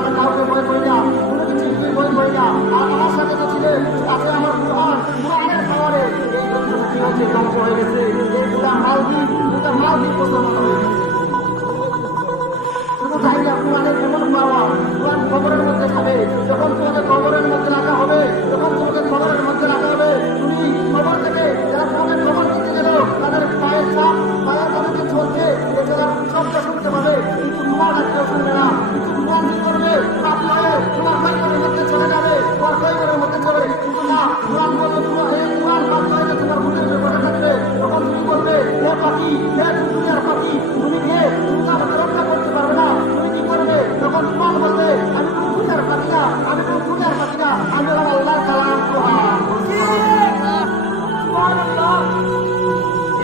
আমরা কাউকে ভয় করি না, কোনো কিছুকে ভয় করি না। আর আমার সাথে তো ছিল আছে আমার কোরআনের পাওয়ারে এই গ্রন্থটা কি হচ্ছে, ধ্বংস হয়ে গেছে। এই পুরা মালদ্বীপ মুসলমান হয়ে গেছে। শুধু তাই না, কোরআনের এমন পাওয়া, কোরআন খবরের মধ্যে যাবে। যখন তোমাকে খবরের মধ্যে রাখা হবে, যখন তোমাকে খবরের মধ্যে রাখা হবে, তুমি খবর থেকে যারা তোমাকে খবর দিতে গেল তাদের পায়ের চাপ, পায়ের তাদেরকে চলছে, এছাড়া শব্দ শুনতে পাবে, কিন্তু তোমার ডাক্তার শুনবে না। কিন্তু কোরআন কি করবে? তোমার খবরের মধ্যে চলে যাবে, তোমার খবরের মধ্যে চলে। কিন্তু না, কোরআন বলবে তোমার এই কোরআন বাধ্য হয়ে তোমার মুখের উপরে থাকবে। তখন তুমি বলবে, হে পাখি, হে দুনিয়ার পাখি, তুমি কে? তুমি তো আমাকে রক্ষা করতে পারবে না। তুমি কি করবে? তখন কোরআন বলবে, আমি কোন দুনিয়ার পাখি না, আমি কোন দুনিয়ার পাখি না, আমি হলাম আল্লাহর কালাম কোরআন।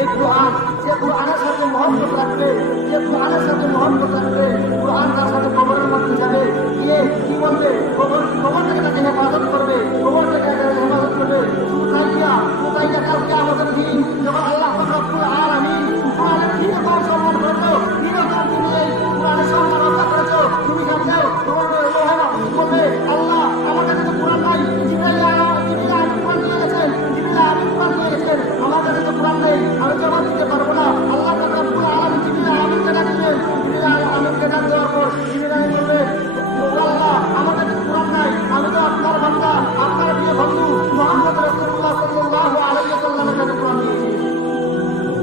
এই কোরআন, যে কোরআনের সাথে মহব্বত রাখবে, যে কোরআনের সাথে মহব্বত রাখবে, কোরআন তার সাথে কবরের মধ্যে যাবে, গিয়ে কি বলবে? কবর থেকে তাকে হেফাজত করবে, কবর থেকে হেফাজত করবে। কোথায় কালকে আমাদের দিন, যখন আল্লাহ রব্বুল আলামিন কোরআনের কি রকম সম্মান করেছো, কি রকম তুমি এই কোরআনের সম্মান রক্ষা করেছো, তুমি জানতে তোমার বলবে, আল্লাহ আমার কাছে তো কোরআন নাই, জিবরাইল আমি কোরআন নিয়ে গেছেন, জিবরাইল আমি কোরআন নিয়ে গেছেন, আমার কাছে তো কোরআন নেই, আমি জবাব দিতে পারবো না। আল্লাহ রব্বুল আলামিন জিবরাইল আমিনকে ডাক দিলেন, জিবরাইল আমিনকে ডাক দেওয়ার পর জিবরাইল বলবে, আল্লাহ আমার কাছে কোরআন নাই, আমি তো আপনার বান্দা, আপনার প্রিয় বন্ধু মুহাম্মদ রাসূলুল্লাহ সাল্লাল্লাহু আলাইহি ওয়াসাল্লামের কাছে কোরআন নিয়েছি।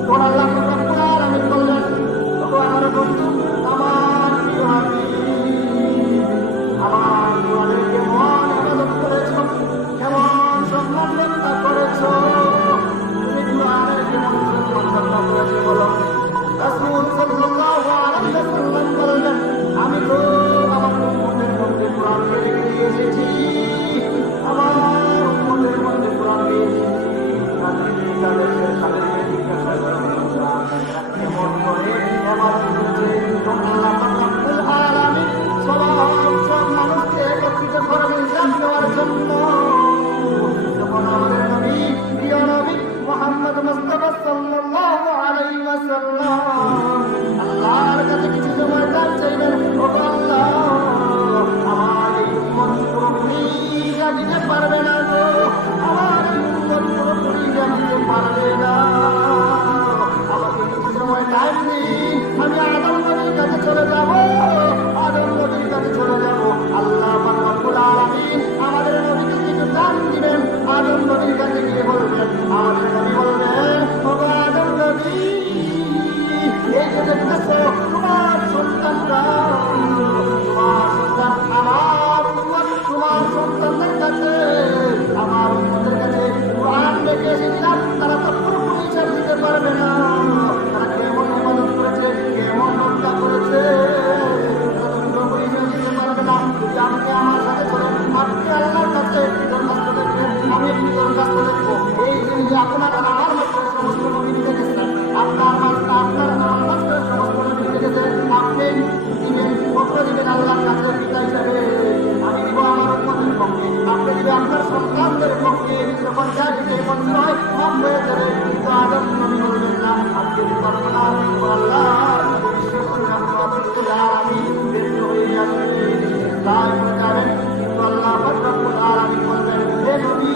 তখন আল্লাহ রব্বুল আলামিন বললেন, ওগো আমার বন্ধু, আমার প্রিয় হাবিব, আমার কোরআনের কেমন ইবাদত করেছো, কেমন সম্মান রক্ষা করেছো, তুমি কোরআনের কেমন সম্মান রক্ষা করেছো বলো। রাসূল সাল্লাল্লাহু আলাইহি ওয়াসাল্লাম বললেন, আমি তো আমার উম্মতের মধ্যে কোরআনকে রেখে দিয়ে এসেছি, আমার উম্মতের মধ্যে কোরআনকে এসেছি, তাদেরকে জিজ্ঞাসা করলাম কেমন করে ইবাদত করেছে। তখন আল্লাহ রব্বুল আলামিন সব মানুষকে একত্রিত করবেন ইসলাম দেওয়ার জন্য। যখন আমাদের নবী, প্রিয় নবী মুহাম্মদ মুস্তাফা সাল্লাল্লাহু আলাইহি ওয়াসাল্লাম আল্লাহর কাছে কিছু সময় দান চাইবেন, ওগো আল্লাহ আমার এই উম্মত পুরোপুরি দিতে পারবে না গো, আমার এই উম্মত পুরোপুরি দিতে পারবে না, আমাকে কিছু সময় টাইম দিন, আমি আদম নবীর কাছে চলে যাব, আদম নবীর কাছে চলে যাব। আল্লাহ পাক রব্বুল আলামিন আমাদের নবীকে কিছু দান দিবেন, আদম নবীর কাছে গিয়ে বলবেন, আমাদের নবী বলবেন, ওগো আদম নবী, এই যে দেখতেছো তোমার সন্তানরা, তোমার সন্তান আমার উম্মত, তোমার সন্তানদের কাছে, আমার উম্মতের কাছে কোরআন রেখে এসেছিলাম, তারা তো পুরোপুরি হিসাব দিতে পারবে না, তারা কেমন ইবাদত করেছে, কেমন রক্ষা করেছে, পুরোপুরি হিসাব দিতে পারবে না। যদি আপনি আমার সাথে চলেন, আপনি আল্লাহর কাছে দরখাস্ত দেখবেন, আমি একটি দরখাস্ত দেখবো, এই যে আপনার আমার মধ্যে সমস্ত নবী দিতে গেছেন, আপনার আমার মধ্যে সমস্ত নবী দিতে গেছেন, আপনি দিবেন, পত্র দিবেন আল্লাহর কাছে পিতা হিসাবে, আমি দিব আমার উম্মতের পক্ষে, আপনি দিবেন আপনার সন্তানদের পক্ষে, যখন যা দিতে মঞ্জুর হয় মাফ হয়ে যাবে। কিন্তু আদম নবী বলবেন না, আমি দিতে পারবো না, আল্লাহ বিশ্বকর্মা রহমাতুল আলামিন ব্যর্থ হয়ে যাবে, তাই বলে যাবেন। কিন্তু আল্লাহ রব্বুল আলামিন বলবেন, হে নবী,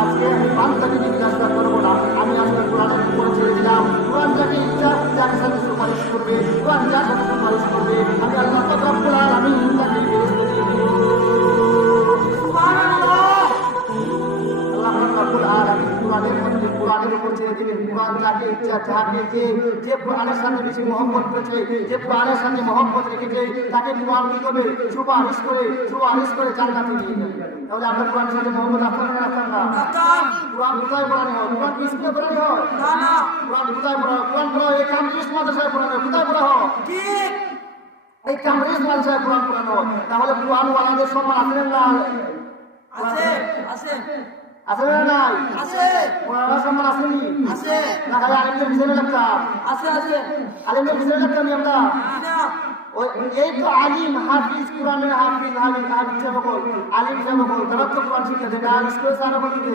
আজকে আমি বান্দাকে জিজ্ঞাসা করবো না, আমি আজকে কোরআনের উপর ছেড়ে দিলাম, কোরআন যাকে ইচ্ছা যার সাথে সুপারিশ করবে, কোরআন যার সাথে সুপারিশ করবে, আমি আল্লাহ রব্বুল আলামিন তাকে ফেরেশতা দিয়ে দিব। সুবহানাল্লাহ। আল্লাহ রব্বুল আলামিন কোরআনের মধ্যে কোরআনের উপর ছেড়ে দিবেন, কোরআন যাকে ইচ্ছা যাকে যে কোরআনের সাথে বেশি মহব্বত করেছে, যে কোরআনের সাথে মহব্বত রেখেছে, তাকে কোরআন কি করবে? সুপারিশ করে জান্নাতে নিয়ে যাবে। তাহলে আপনার কোরআনের সাথে মহব্বত রাখতেন না রাখতেন না? কোরআন কোথায় পড়ানো হয়? কোরআন কি স্কুলে পড়ানো হয়? না, কোরআন কোথায় পড়া হয়? কোরআন পড়া হয় এই কামরিজ মাদ্রাসায় পড়ানো হয়। কোথায় পড়া হয়? ঠিক এই কামরিজ মাদ্রাসায় কোরআন পড়ানো হয়। তাহলে কোরআন ওয়ালাদের সম্মান আছে না? আছে আছে আছে না নাই? আছে। কোরআনের সম্মান আছে নি? আছে। না খালি আলেমদের পিছনে লাগতাম? আছে আছে। আলেমদের পিছনে লাগতাম আমরা? না। এই তো আলিম হাফিজ, কোরআনের হাফিজ হিসাবে বল, আলিম হিসাবে বল, তারা তো কোরআন শিক্ষা দেয় না, স্কুলে সারা বলতে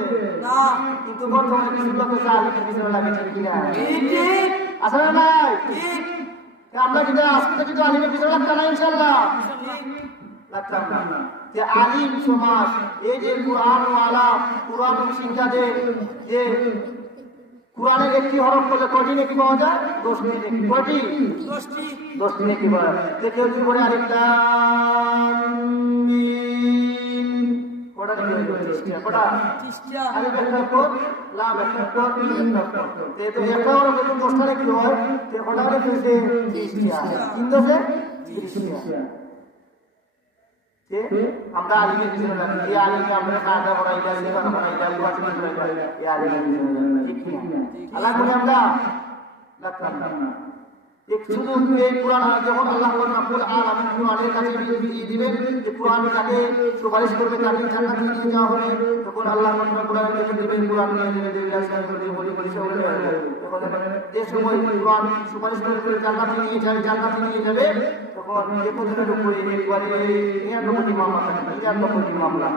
না। কিন্তু বর্তমানে কিছু লোক আলিমের পিছনে লাগে, ঠিক কিনা? ঠিক। আছে না নাই? ঠিক। আমরা যদি আজকে যদি আলিমের পিছনে লাগতাম না ইনশাআল্লাহ, লাগতাম না। যে আলিম সমাজ, এই যে কোরআন ওয়ালা, কোরআন শিক্ষা যে কোরআনের একটি হরফ করলে কয়টি নেকি পাওয়া যায়? 10টি নেকি। কয়টি? 10টি নেকি পাওয়া যায়। যে কেউ যদি বলে আলিফ লাম মিম, কয়টা নেকি হয়ে যায়? কয়টা? আলিফ একটা অক্ষর, লাম একটা অক্ষর, মিম একটা অক্ষর। তো একটা হরফ যদি 10টা নেকি হয়, তো কয়টা নেকি হয়েছে? 30টা। 3 10 30টা। আমরা আলিমের পিছনে লাগি, এই আলিমকে আমরা কায়দা করাইলা, শেখানো করাইলা, উপাসনা করাইলা, এই আলিমের পিছনে লাগি। ঠিক কি না? আল্লাহ বলে আমরা লাগতাম না। শুধু এই কোরআন যখন আল্লাহ রাব্বুল আলামিন কোরআনের কাছে বিলিয়ে দিবেন, যে কোরআন তাকে সুপারিশ করবে, তাকে জান্নাতে নিয়ে যাওয়া হবে, তখন আল্লাহ কোরআন লিখে দিবেন, কোরআন নিয়ে দিবেন, তখন যে সময় কোরআন সুপারিশ করে জান্নাতে নিয়ে যাবে, তখন যে পর্যন্ত একবারে 99টি মামলা থাকে, 99টি মামলা।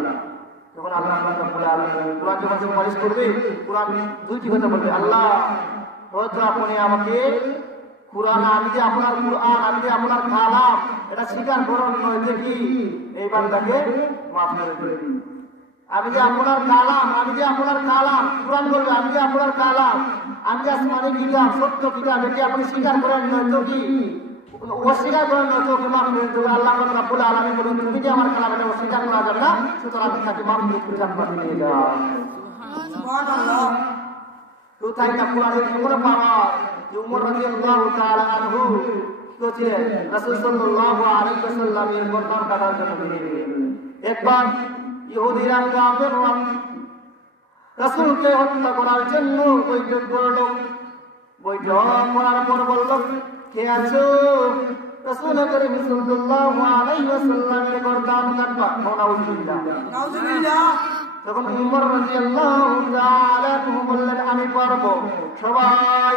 তখন আল্লাহ রাব্বুল আলামিন কোরআন যখন সুপারিশ করবে, কোরআন দুইটি কথা বলবে, আল্লাহ হয়তো আপনি আমাকে কোরআন, আমি যে আপনার কোরআন, আমি যে আপনার কালাম, এটা স্বীকার করার নয় যে কি এই বান্দাকে মাফ করে দিন। আমি যে আপনার কালাম, আমি যে আপনার কালাম, কোরআন বলবে আমি যে আপনার কালাম, আমি যে আসমানি কিতাব, সত্য কিতাব, এটি আপনি স্বীকার করেন নয় তো কি অস্বীকার করেন নয় তো কি মাফ করে দেবে। আল্লাহ রাব্বুল আলামিন বলেন তুমি যে আমার কালাম, এটা অস্বীকার করা যাবে না, সুতরাং তাকে মাফ করে জান্নাতে নিয়ে যাও। সুবহানাল্লাহ। তো তাই না কোরআনের এমন পাওয়ার যে উমর রাদিয়াল্লাহু তাআলা আনহু করেছিলেন, রাসূল সাল্লাল্লাহু আলাইহি ওয়াসাল্লামের গর্দান কাটার জন্য বেরিয়ে গেলেন। একবার ইহুদিরা কাফেররা রাসূলকে হত্যা করার জন্য বৈঠক করল। বৈঠক করার পর বলল, কে আছো? রাসূল করিম সাল্লাল্লাহু আলাইহি ওয়াসাল্লামের গর্দান কাটবা। নাউযুবিল্লাহ, নাউযুবিল্লাহ। তখন উমর রাদিয়াল্লাহু তাআলা বললেন, আমি পারবো। সবাই